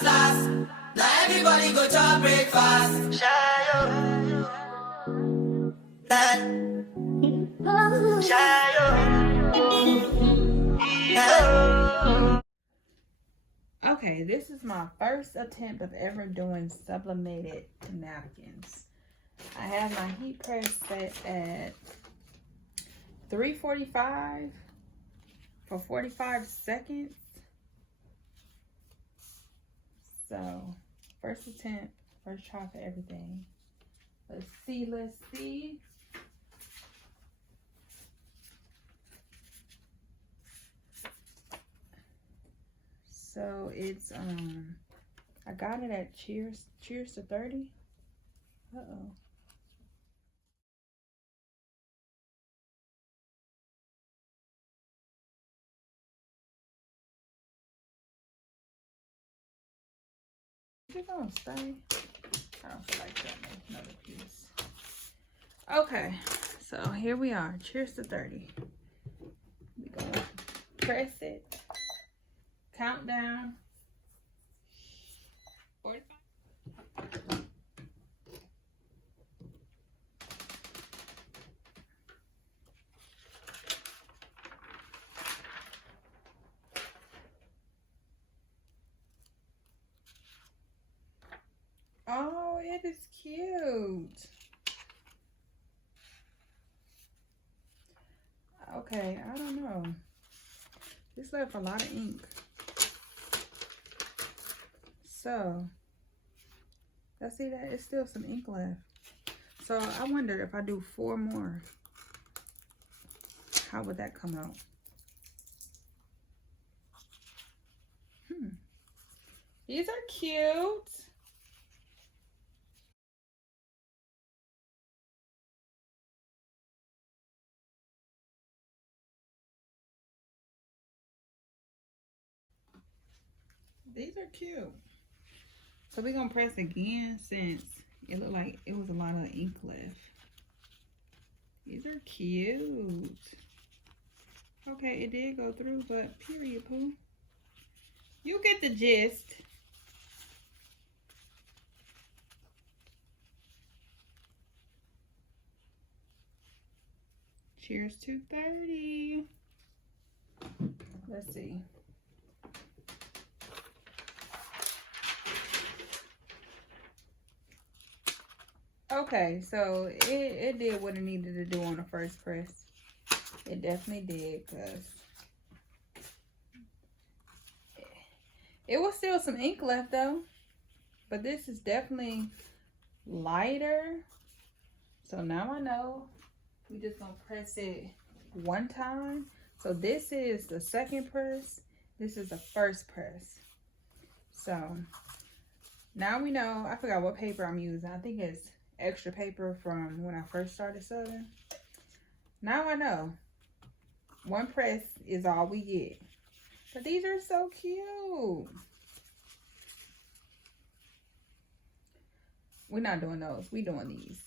Last, now everybody go to breakfast. Shayo, that, shayo. Okay, this is my first attempt of ever doing sublimated napkins. I have my heat press set at 345 for 45 seconds. So, first attempt, first try for everything. Let's see. So it's I got it at Cheers to 30. Uh-oh. Is it gonna stay? I don't feel like that makes another piece. Okay, so here we are. Cheers to 30. We're gonna press it. Countdown. 45. Oh, it is cute. Okay, I don't know. This left a lot of ink. So, let's see that it's still some ink left. So, I wonder if I do 4 more, how would that come out? These are cute. These are cute. So we're gonna press again since it looked like it was a lot of ink left. These are cute. Okay, it did go through, but period, poo. You get the gist. Cheers to 30. Let's see. Okay, so it did what it needed to do on the first press. It definitely did, because it was still some ink left though. But this is definitely lighter. So now I know we just gonna press it one time. So this is the second press. This is the first press. So now we know. I forgot what paper I'm using. I think it's extra paper from when I first started sewing. Now I know. One press is all we get. But these are so cute. We're not doing those. We're doing these.